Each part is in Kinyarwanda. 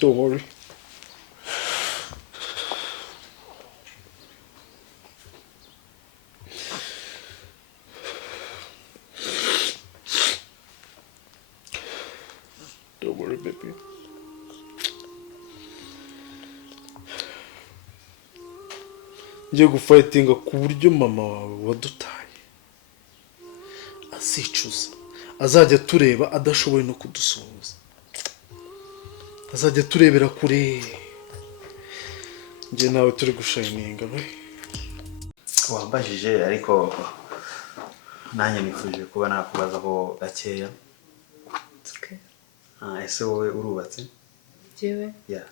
Don't worry. Don't worry, baby. Ngiye gufightinga ku buryo mama wawe wadutaye azicuza, azajya tureba adashoboye no kudusuhuza, azajya turebera kure. Ngiye nawe turi gushininga we. Wambajije ariko nanjye nifuje kuba nakubazaho gakeya. Okay. Ese wowe urubatse? Jewe? Yeah.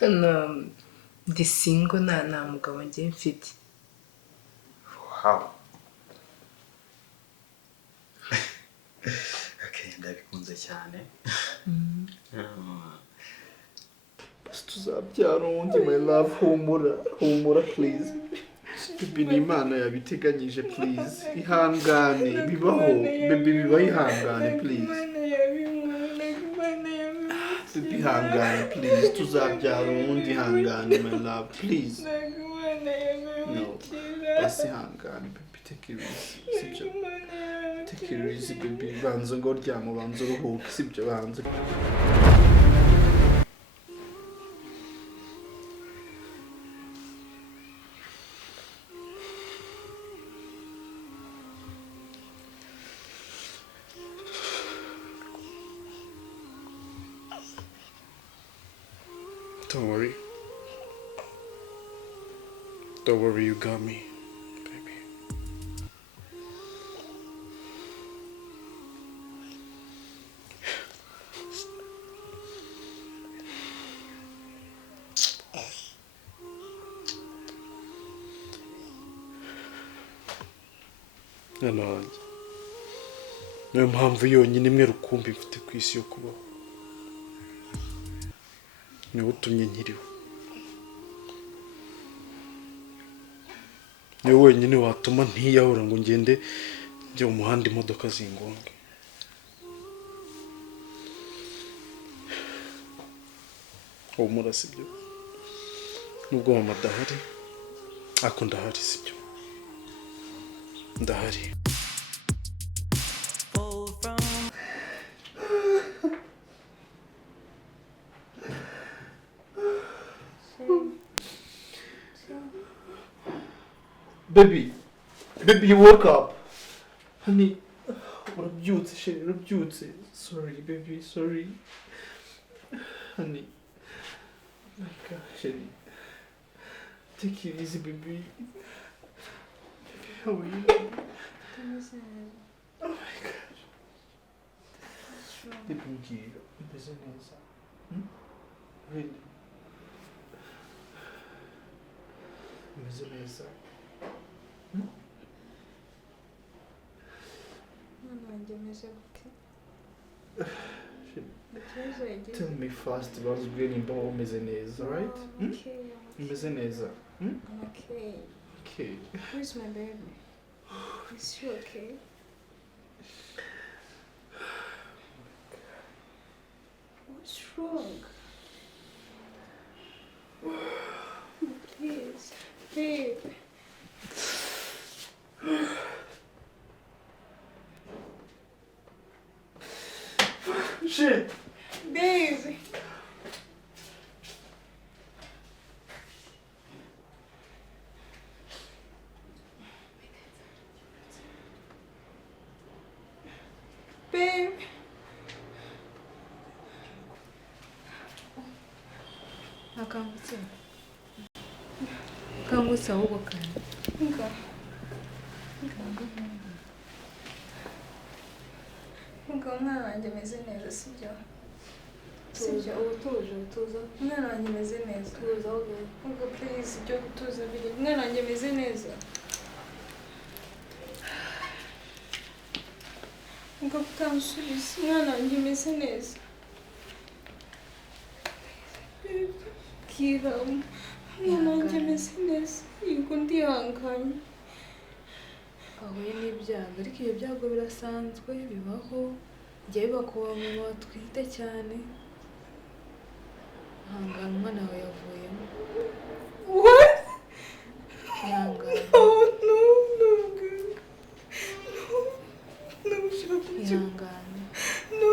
No, ndi single nta mugabo ngiye mfite. Wow. Okay, ndabikunze cyane. Tuzabyara undi, my love. Humura please. Bibi ni Imana yabiteganyije, please. Ihangane, bibaho. Bibi biba ihangane, please. Bibi ihangane, please. Tuzabyara undi, ihangane, my love, please. No, basi ihangane, baby, take it easy. Sibyo? Take it easy, baby. Banza ngo ryamo, banza uruhuke, sibyo banza. Don't worry. Don't worry, you got me, baby. Hano hanjye niyo mpamvu yonyine imwe rukumbi mfite ku isi yo kubaho. Niwe utumye nkiriho. Niwe wenyine watuma ntiyahura ngo ngende njye mu muhanda imodoka zingonge. Humura sibyo? Nubwo mama adahari, ariko ndahari sibyo? Ndahari. Baby, you woke up. Honey, urabyutse, sheri, urabyutse. Sorry, baby, sorry. Honey. Oh my God, sheri. Take it easy, baby. Baby, how are you? Oh my God. Baby, mbwira, umeze neza. Really? Umeze neza. Tell me fast about nimba umeze neza, right? Umeze neza. I'm okay. Okay. Where's my baby? Is she okay? What's wrong? Please, babe. Shit. Babe. Babe. Akangutse. Akangutse ahubwo kandi. Nga. Nga umwana wanjye ameze neza sibyo? Sibyo tuza. Umwana wanjye ameze neza. Tuza ahubwo. Nga please ibyo gutuza biri. Umwana wanjye ameze neza. Nga kutansubiza. Umwana wanjye ameze neza. Kira. Umwana wanjye ameze neza. Yego ndihanganye. Ahuye n'ibyago ariko ibyo byago birasanzwe bibaho. Njye biba ku bantu batwite cyane. hangana umwana wawe yavuyemo. What? Ihangane. Oh no, no, no, Ihangane. no,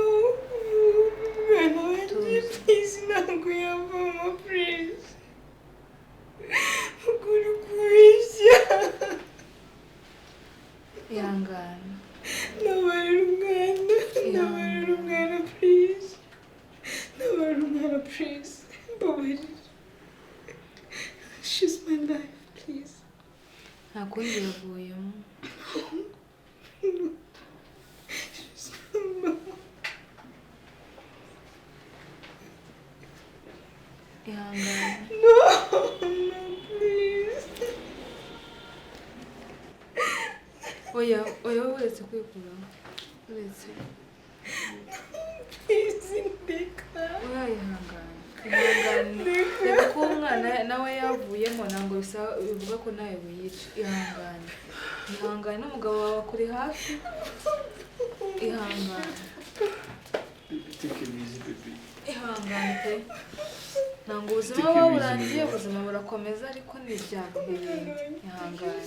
mwana wanjye, please, ntabwo yavamo, please. Ukuri kubeshya. Ihangane. Nabarira umwana, please. Nabarira umwana, please. Mbabarira. She's my life, please. Nta kundi yavuyemo. Ihangane. No, please. Oya uretse kwikuraho. Uretse. Please, ndeka. Oya ihangane. Reka ko umwana nawe yavuyemo ntabwo bivuga ko nawe wiyica. Ihangane. Ihangane n'umugabo wawe kuri hafi. Ihangane. Take it easy, baby. Ihangane pe. Ntabwo ubuzima buba burangiye, ubuzima burakomeza ariko ni ibyago n'ibindi. Ihangane.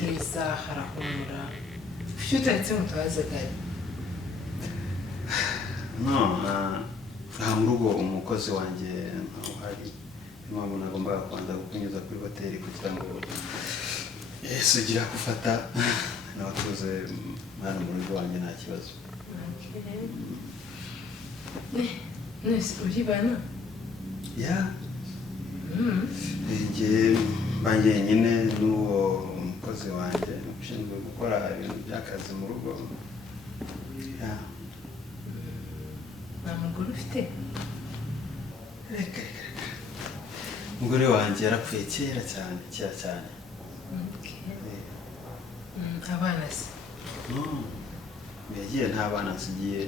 Heza harahumura. Kuki utaretse ngo tubaze gari? No, aha mu rugo umukozi wanjye uhari impamvu nagombaga kubanza kukunyuza kuri hoteli kugira ngo sugira gufata nawe tuze hano mu rugo wanjye nta kibazo. Nese uribana? Ya njye Wenyine n'uwo umukozi wanjye ushinzwe gukora ibintu by'akazi mu rugo. Nta mugore ufite? Reka umugore wanjye yarapfuye kera cyane. Abana se? Yagiye nta bana nsigiye.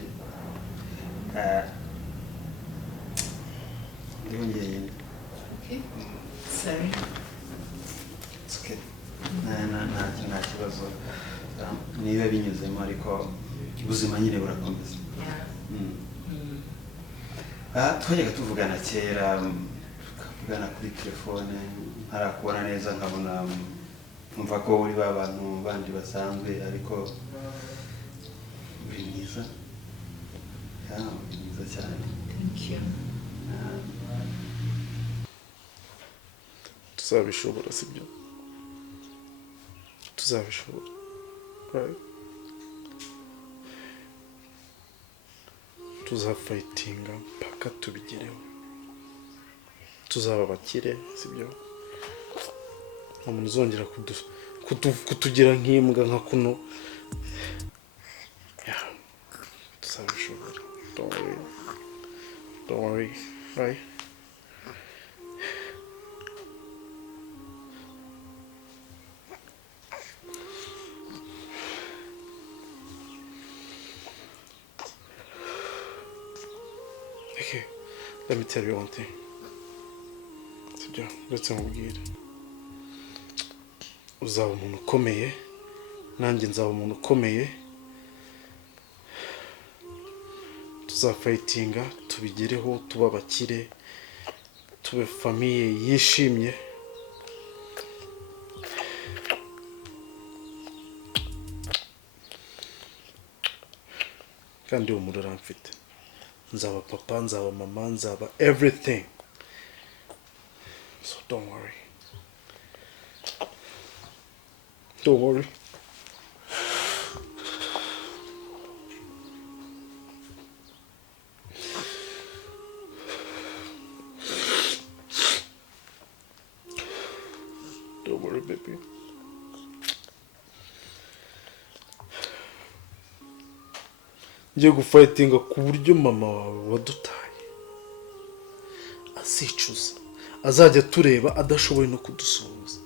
Ndiho njyenyine. Sorry. It's okay. Nta kibazo. Niba binyuzemo ariko ubuzima nyine burakomeza. Twajyaga tuvugana kera, tukavugana kuri telefone, ntarakubona neza nkabona mva ko uri ba bantu bandi basanzwe ariko uri mwiza. Uri mwiza cyane. Thank you. Tuzabishobora sibyo? Tuzabishobora. Right? Tuzafightinga mpaka tubigereho. Tuzaba bakire sibyo? Umuntu uzongera kutugira nk'imbwa nka kuno. Tuzabishobora. Don't worry. Right? Okay, let me tell you one thing. Sibyo, let's mubwire. Uzaba umuntu ukomeye, nanjye nzaba umuntu ukomeye. Tuzafightinga, tubigereho, tuba bakire, tube famille yishimye. Kandi umurara mfite. Nzaba papa, nzaba mama, nzaba everything. So don't worry. Don't worry. Don't worry, baby. Ngiye gufightinga ku buryo mama wawe wadutaye azicuza, azajya tureba adashoboye no kudusuhuza.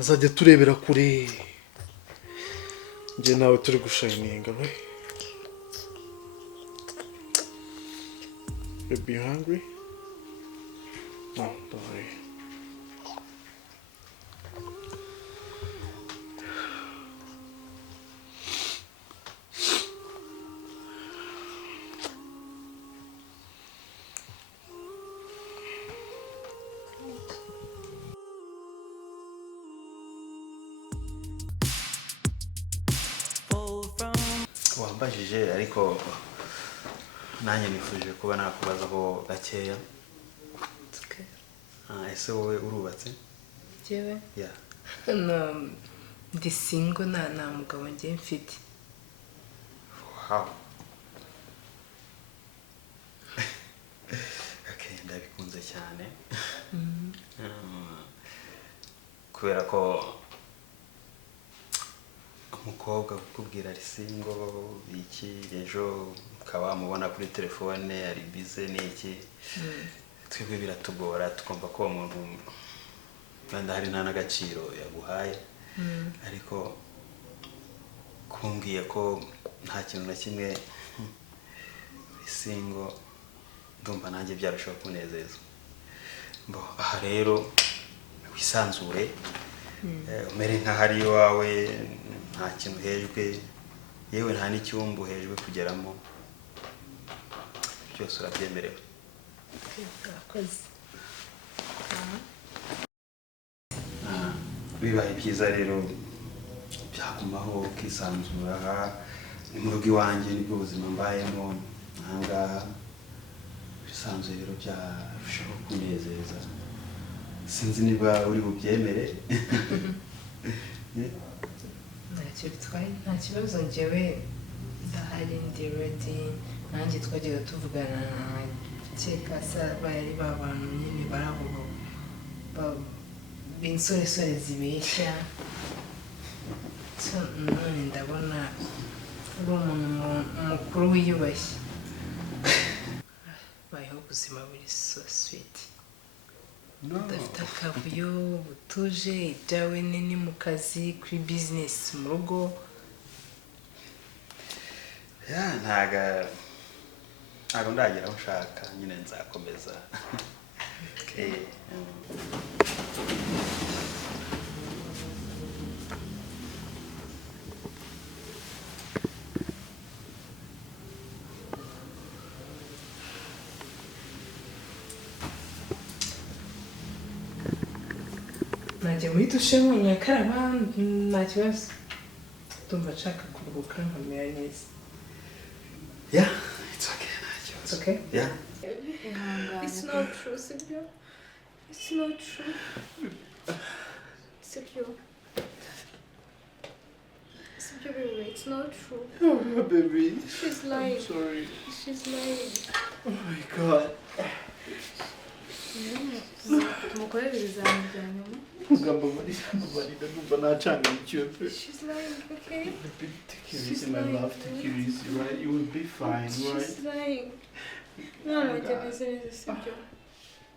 azajya turebera kure njye nawe turi gushayininga we. Baby, you hungry? No, don't worry. wambajije ariko nanjye nifuje kuba nakubazaho gakeya. Ese wowe urubatse? Jewe? Yeah. No, ndi single nta mugabo njye mfite. Wow. Okay, ndabikunze cyane. Kubera ko umukobwa kukubwira ari single iki ejo ukaba mubona kuri telefone ari busy n'iki twebwe biratugora tukumva ko umuntu kandi hari nta n'agaciro yaguhaye ariko kumbwiye ko nta kintu na kimwe single ndumva nanjye byarushaho kunezeza. Mbo aha rero wisanzure umere nk'ahari iwawe nta kintu hejwe yewe nta n'icyumba hejwe kugeramo byose urabyemerewe. Urakoze. Bibaye byiza rero byagumaho ukisanzura aha ni mu rugo iwanjye nibwo ubuzima mbayemo ahangaha bisanzuye rero byarushaho kunezeza. Sinzi niba uri bubyemere. Ntacyo bitwaye, nta kibazo njyewe ndahari ndi ready. Nanjye twajyaga tuvugana keka sa bari babantu nyine baravuga b'insoresore zibeshya. None ndabona uri umuntu mukuru wiyubashye. Bayeho ubuzima buri so sweet. Udafite akavuyo butuje ibyawe nini mu kazi kuri business mu rugo. ntago ndagera aho ushaka nyine nzakomeza. Najya muri dushe nyakaraba nta kibazo. Ndumva nshaka kuruhuka nkamera neza. Yeah, it's okay. It's okay? Yeah. It's not true, Sibyo. It's not true. Sibyo. Sibyo, baby, it's not true. Oh, baby. She's lying. I'm sorry. She's lying. Oh my God. tumukorere ibizamini bya nyuma. Mbabarira numva nacanganikiwe pe. She's lying, okay? Baby, take it easy, my love. Take it easy, right? You will be fine, right? She's lying. No, no, Sibyo.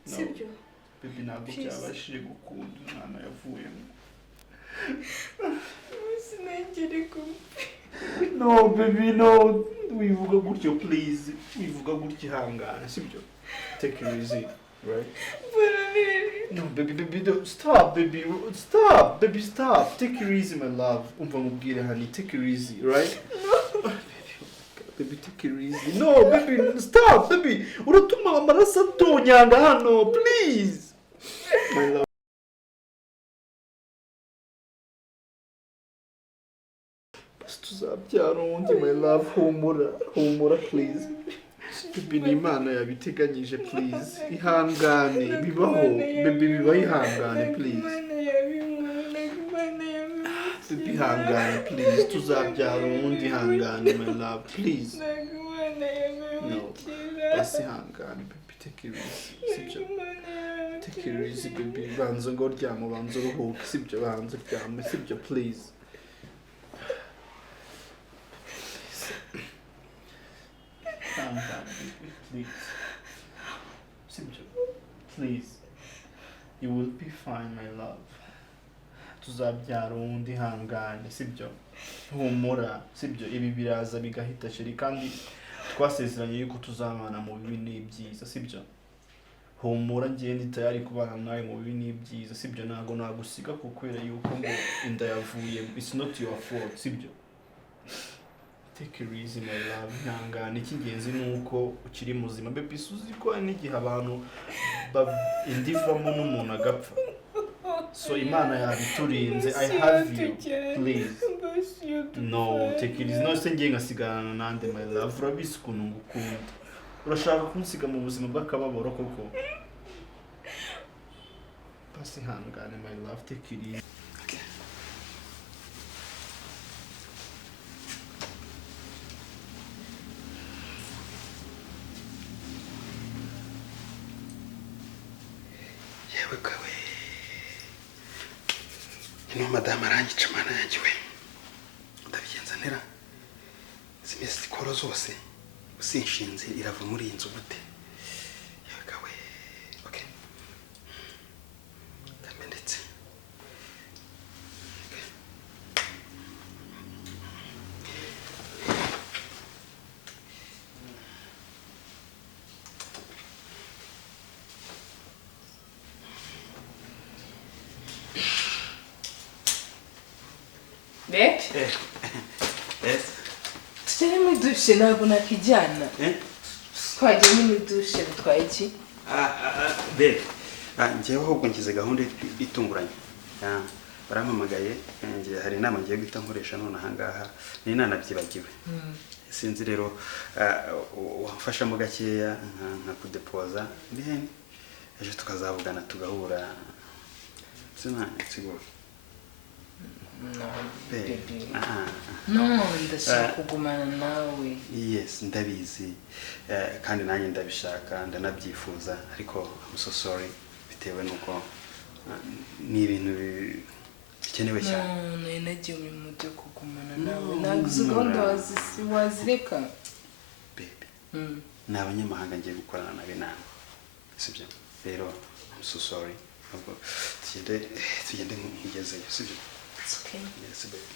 Sibyo. Baby, ntabwo byabashije gukunda umwana yavuyemo. Sinengere kumva. No, baby, no. Wivuga gutyo, please. Wivuga gutyo ihangane, sibyo? Take it easy, right? No, baby, don't. Stop, baby. Stop, baby, stop. Take it easy, my love. Umva mubwire honey, take it easy, right? No. Baby, take it easy. No, baby, stop, baby. Uratuma amaraso atonyanga hano, please. My love. Tuzabyara undi, my love. Humura, please. Baby, ni Imana yabiteganyije, please. Ihangane, bibaho. Baby, biba ihangane, please. Baby, ihangane, please. Tuzabyara undi, ihangane, my love, please. No, basi ihangane, baby, take it easy, sibyo? Take it easy, baby. Banza ngo ryama, banza uruhuke, sibyo? Banza ryama, sibyo? Please. Calm down, baby, please. Sibyo, please. You will be fine, my love. tuzabyara undi hangane sibyo humura sibyo ibi biraza bigahita sheri kandi twasezeranye yuko tuzabana mu bibi n'ibyiza sibyo humura ngiye ndi tayari kubana nawe mu bibi n'ibyiza sibyo ntago nagusiga kukwera yuko ngo inda yavuye it's not your fault sibyo take it easy my love hangane icy'ingenzi nuko ukiri muzima baby suzi ko n'igihe abantu indivamo n'umuntu agapfa so imana yabiturinze I have you please no take it easy no se ngiye ngasigana nande my love urabisi ukuntu ngukunda urashaka kunsiga mu buzima bw'akababaro koko basi hangane my love take it easy yewe kawe ino madame arangica mana yanjye we ndabigenza ntera zimeze zikoro zose usinshinze irava muri iyi nzu gute yewe kawe okay ndamenetse Babe? Yes. Tujyane muri dushe ntabwo nakijyana. Twagiye muri dushe bitwaye iki? Babe. Njyewe ahubwo ngize gahunda itunguranye. Barampamagaye ngiye hari inama ngiye guhita nkoresha none ahangaha ni nanabyibagiwe. Sinzi rero wamfashamo gakeya nka kudepoza then ejo tukazavugana tugahura. Sina nsigura. No, baby. No, ndashaka kugumana nawe. Yes, ndabizi. Kandi nanjye ndabishaka, ndanabyifuza, ariko I'm so sorry bitewe nuko ni ibintu bikenewe cyane. No, nagiye mu mude kugumana nawe. Nagize gahunda wazireka. Baby. N'abanyamahanga ngiye gukorana nawe nawe. Sibyo? Rero I'm so sorry. Tugende nkugezeyo, sibyo? It's okay. Yes, baby.